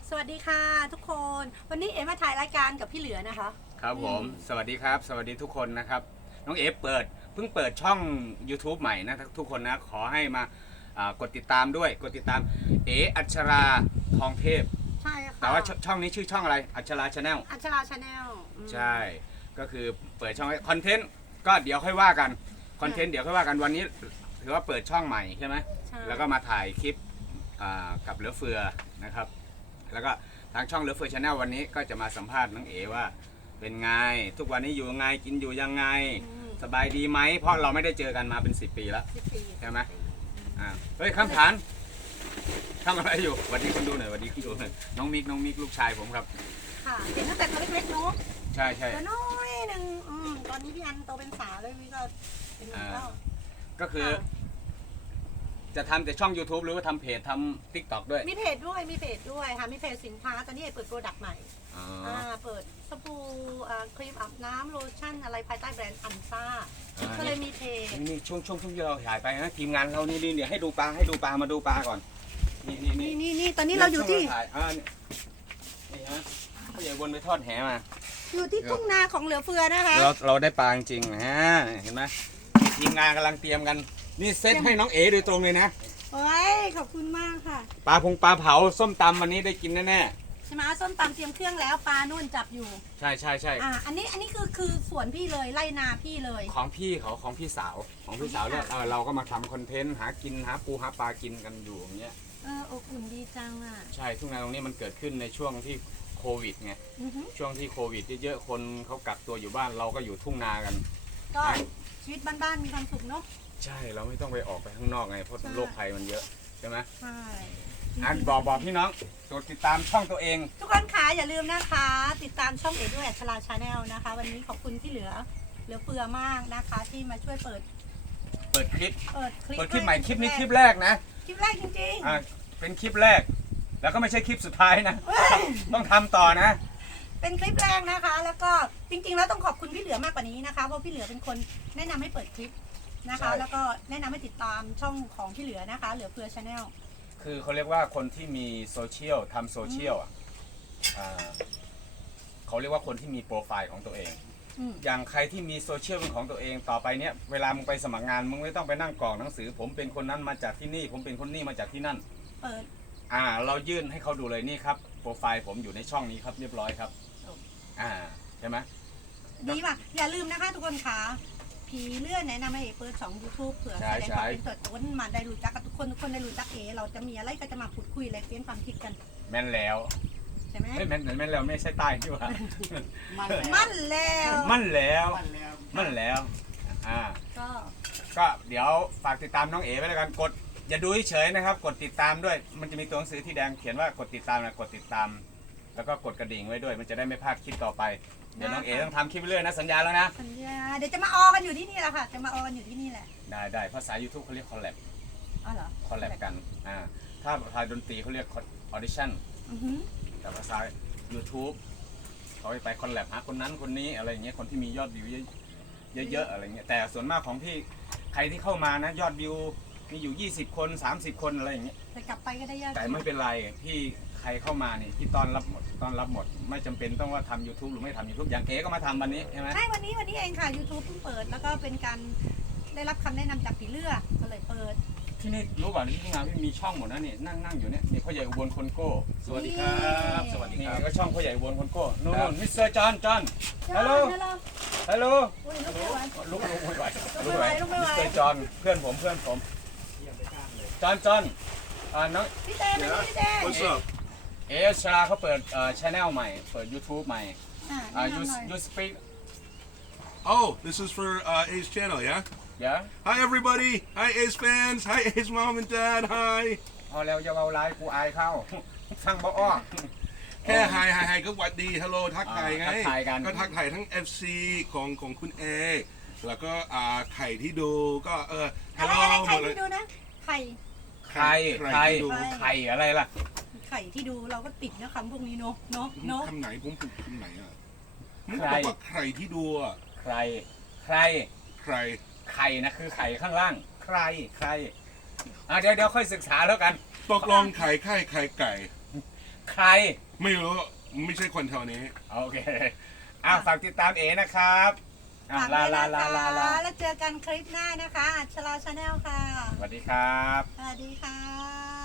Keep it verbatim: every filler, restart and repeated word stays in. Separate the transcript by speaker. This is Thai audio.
Speaker 1: สวัสดีค่ะทุกคนวันนี้เอ๋มาถ่ายรายการกับพี่เหลือนะคะ
Speaker 2: ครับผมสวัสดีครับสวัสดีทุกคนนะครับน้องเอฟเปิดเพิ่งเปิดช่อง YouTube ใหม่นะทุกคนนะขอให้มากดติดตามด้วยกดติดตามเออัชราทองเทพ
Speaker 1: ใช่ค่ะ
Speaker 2: แต่ว่าช่องนี้ชื่อช่องอะไรอัชราชาแนล
Speaker 1: อัชราชาแนล
Speaker 2: ใช่ก็คือเปิดช่องคอนเทนต์ก็เดี๋ยวค่อยว่ากันคอนเทนต์เดี๋ยวค่อยว่ากันวันนี้ถือว่าเปิดช่องใหม่ใช่ไหมแล้วก็มาถ่ายคลิปกับเหลือเฟือนะครับแล้วก็ทางช่องเหลือเฟือชาแนลวันนี้ก็จะมาสัมภาษณ์น้องเอว่าเป็นไงทุกวันนี้อยู่ไงกินอยู่ยังไงสบายดีไหมเพราะเราไม่ได้เจอกันมาเป็นสิบปีแล้วใช่ไหมอ่าเฮ้ยคำถามทำอะไรอยู่วันนี้คุณดูหน่อยวันนี้คุณดูหน่อยน้องมิกน้องมิกลูกชายผมครับ
Speaker 1: ค่ะเห็นตั้งแต่ตัวเล็กๆเนาะ
Speaker 2: ใช่ใช่
Speaker 1: ตัวน้อยหนึ่งตอนนี้พี่อันโตเป็นสาวเลยพี่ก็เป็นก็
Speaker 2: ก็คือจะทำแต่ช่อง YouTube หรือว่าทำเพจทำ ติ๊กต็อก ด้วย
Speaker 1: มีเพจด้วยมีเพจด้วยค่ะมีเพจสินค้าตอนนี้เปิดโปรดักต์ใหม่อ่าเปิดสบู่ครีมอาบน้ำโลชั่นอะไรภายใต้แบรนด์อันซ่าก็เลยมีเพจ
Speaker 2: นี่ช่วงช่วงช่วงที่เราถ่ายไปนะทีมงานเรานี่นี่เนี่ยให้ดูปลาให้ดูปลามาดูปลาก่อนนี่นี่
Speaker 1: นี่นี่นี่ตอนนี้เราอยู่ที่
Speaker 2: อ่านี่ฮะเขาใหญ่วนไปทอดแหมา
Speaker 1: อยู่ที่ทุ่งนาของเหลือเฟือนะคะ
Speaker 2: เราเราได้ปลาจริงๆฮะเห็นไหมทีมงานกำลังเตรียมกันนี่เซตให้น้องเอ๋โดยตรงเลยนะ
Speaker 1: โอ้ยขอบคุณมากค่ะ
Speaker 2: ปลาพงปลาเผาส้มตำวันนี้ได้กินแน่
Speaker 1: ๆใช่ไหมส้มตำเตรียมเครื่องแล้วปลานุ่นจับอยู่
Speaker 2: ใช่ใช่ใช่
Speaker 1: อ่าอันนี้อันนี้คือคือสวนพี่เลยไร่นาพี่เลย
Speaker 2: ของพี่เขาของพี่สาวของพี่สาวเนี่ยเราก็มาทำคอนเทนต์หากินหาปูหาปลากินกันอยู่อย่างเงี้ย
Speaker 1: เอออบอุ่นดีจังอ่ะ
Speaker 2: ใช่ทุ่งนาตรงนี้มันเกิดขึ้นในช่วงที่โควิดไงช่วงที่โควิดเยอะๆคนเขากักตัวอยู่บ้านเราก็อยู่ทุ่งนากัน
Speaker 1: ก็ชีวิตบ้านๆมีความสุขเนาะ
Speaker 2: ใช่เราไม่ต้องไปออกไปข้างนอกไงเพราะโรคภัยมันเยอะใช่ไหม
Speaker 1: ใช่
Speaker 2: อันบอกบอกพี่น้องกดติดตามช่องตัวเอง
Speaker 1: ทุกคนคะอย่าลืมนะคะติดตามช่องเอด้วยอัชราชาแนลนะคะวันนี้ขอบคุณที่เหลือเหลือเฟือมากนะคะที่มาช่วยเปิด
Speaker 2: เปิดคลิป
Speaker 1: เปิดคลิป
Speaker 2: เปิดคลิปใหม่คลิปนี้คลิปแรกนะ
Speaker 1: คลิปแรกจริง
Speaker 2: ๆอ่าเป็นคลิปแรกแล้วก็ไม่ใช่คลิปสุดท้ายนะต้องทำต่อนะ
Speaker 1: เป็นคลิปแรกนะคะแล้วก็จริงๆแล้วต้องขอบคุณพี่เหลือมากกว่านี้นะคะเพราะพี่เหลือเป็นคนแนะนำให้เปิดคลิปนะคะแล้วก็แนะนำให้ติดตามช่องของพี่เหลือนะคะเหลือเฟือชาแนล
Speaker 2: คือเขาเรียกว่าคนที่มีโซเชียลทำโซเชียลอ่ะเขาเรียกว่าคนที่มีโปรไฟล์ของตัวเองอย่างใครที่มีโซเชียลเป็นของตัวเองต่อไปเนี้ยเวลามึงไปสมัครงานมึงไม่ต้องไปนั่งกรอกหนังสือผมเป็นคนนั้นมาจากที่นี่ผมเป็นคนนี้มาจากที่นั่น
Speaker 1: เปิด
Speaker 2: อ่าเรายื่นให้เขาดูเลยนี่ครับโปรไฟล์ผมอยู่ในช่องนี้ครับเรียบร้อยครับอ่าใช่ไหม
Speaker 1: ดีป่ะอย่าลืมนะคะทุกคนคะผีเลื่อนแนะนำให้เปิดสองยูทูบเผื่อแสดงความเป็นตัวตนมาได้รู้จักกับทุกคนทุกคนได้รู้จักเอเราจะมีอะไรก็จะมาพูดคุยแลกเปลี่ยนความคิดกัน
Speaker 2: แม่นแล้ว
Speaker 1: ใช่ไหม
Speaker 2: แม่นแม่นแล้วไม่ใช่ใต้ที่ว่า
Speaker 1: มั่นแล้ว
Speaker 2: มั่นแล้วมั่นแล้วอ่า
Speaker 1: ก็
Speaker 2: ก็เดี๋ยวฝากติดตามน้องเอ๋ไว้แล้วกันกดอย่าดูเฉยๆนะครับกดติดตามด้วยมันจะมีตัวหนังสือที่แดงเขียนว่ากดติดตามนะกดติดตามแล้วก็กดกระดิ่งไว้ด้วยมันจะได้ไม่พลาดคลิปต่อไปเดี๋ยวน้องเอ๋ต้องทำคลิปเรื่อยนะสัญญาแล้วนะ
Speaker 1: สัญญาเดี๋ยวจะมาออกันอยู่ที่นี่แหละค่ะจะมาออกันอยู่ที่นี่แหละ
Speaker 2: ได้ได้ภาษา YouTube เขาเรียกคอลแลบ
Speaker 1: อ๋อเหรอ
Speaker 2: คอลแลบกันอ่าถ้าภาษาดนตรีเขาเรียกออดิชั่นแต่ภาษา YouTube เขาไปคอลแลบหาคนนั้นคนนี้อะไรอย่างเงี้ยคนที่มียอดวิวเยอะๆอะไรเงี้ยแต่ส่วนมากของพี่ใครที่เข้ามานะยอดวิวมีอยู่ยี่สิบคนสามสิบคนอะไรอย่างเงี้ย
Speaker 1: แต่กลับไปก็ได้ยอด
Speaker 2: แต่ไม่เป็นไรพี่ใครเข้ามานี่พี่ต้อนรับหมดต้อนรับหมดไม่จำเป็นต้องว่าทำ YouTube หรือไม่ทำ YouTube อย่างเก๋ก็มาทำวันนี้ใช่ไหม
Speaker 1: ใช่วันนี้วันนี้เองค่ะ YouTube เพิ่งเปิดแล้วก็เป็นการได้รับคำแนะนำจากผีเลือก็เลยเปิด
Speaker 2: ที่นี่รู้ป่ะที่ทำงานพี่มีช่องหมดนะนี่นั่งนั่งอยู่เนี่ยนี่พ่อใหญ่อุบลคนโก้สวัสดีครับสวัสดีครับนี่ก็ช่องพ่อใหญ่อุบลคนโก้นู่นมิสเตอร์จอห์นจอห์นฮัลโหลฮัลโหลลุกลุกไม่ไหวลุกไม่ไหวมิสเตอร์จอห์นเพื่อนผมเพื่อนผมจอห์นจอห์นอ่าน้อง
Speaker 1: พี่เต้พี่เต้
Speaker 3: What's up
Speaker 2: เอชลาเขาเปิดเอ่อชแนลใหม่เปิด YouTube ใหม่อ่า you you speak
Speaker 3: Oh this is for uh, Ace channel yeah
Speaker 2: yeah
Speaker 3: Hi everybody Hi Ace fans Hi Ace mom and dad Hi
Speaker 2: พอแล้วอย่าเอาไลน์กูอายเข้าฟังบ่อ้อ
Speaker 3: แค่ Hi Hi Hi ก็หวัดดีฮัลโหลทักทายไง
Speaker 2: ทักทายกัน
Speaker 3: ก็ทักทายทั้ง เอฟ ซี ของของคุณเอแล้วก็อ่าไข่ที่ดูก็เออฮัลโหล
Speaker 1: ไข่ที่ดูนะไข่
Speaker 2: ไข่ไข่ไข่อะไรล่ะ
Speaker 1: ไข่ที่ดูเราก็ติดนะคำพวกนี้เนาะเนาะเนาะ
Speaker 3: คำไหนผมพูดคำไหนอ่ะมึงบอกว่าไข่ที่ดูอ่ะ
Speaker 2: ใครใคร
Speaker 3: ใคร
Speaker 2: ไข่นะคือไข่ข้างล่างใครใครอ่ะเดี๋ยวเดี๋ยวค่อยศึกษาแล้วกัน
Speaker 3: ตกลงไข่ไข่ไข่ไก่
Speaker 2: ใคร
Speaker 3: ไม่รู้ไม่ใช่คนแถวนี้
Speaker 2: โอเคอ่ะฝากติดตามเอนะครับอ่ะ
Speaker 1: ฝาก
Speaker 2: ลา
Speaker 1: ด้วย
Speaker 2: ลา
Speaker 1: นะ
Speaker 2: ลา
Speaker 1: คะ
Speaker 2: ลาลา
Speaker 1: แล้วเจอกันคลิปหน้านะคะอัชราชาแนลค่ะ
Speaker 2: สวัสดีครับ
Speaker 1: สวัสดีค่ะ